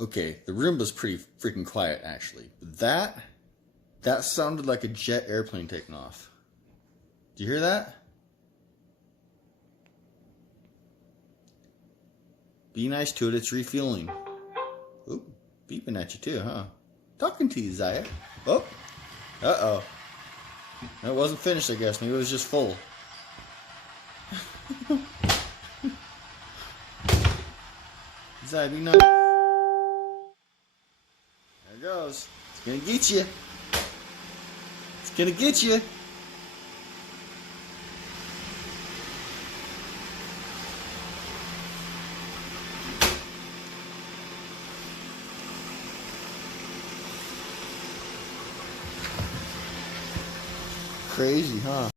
Okay, the Roomba's pretty freaking quiet, actually. But that sounded like a jet airplane taking off. Do you hear that? Be nice to it, it's refueling. Ooh, beeping at you too, huh? Talking to you, Zaya. Oh, uh-oh. That wasn't finished, I guess. Maybe it was just full. Zaya, be nice. There it goes. It's gonna get you. It's gonna get you. Crazy, huh?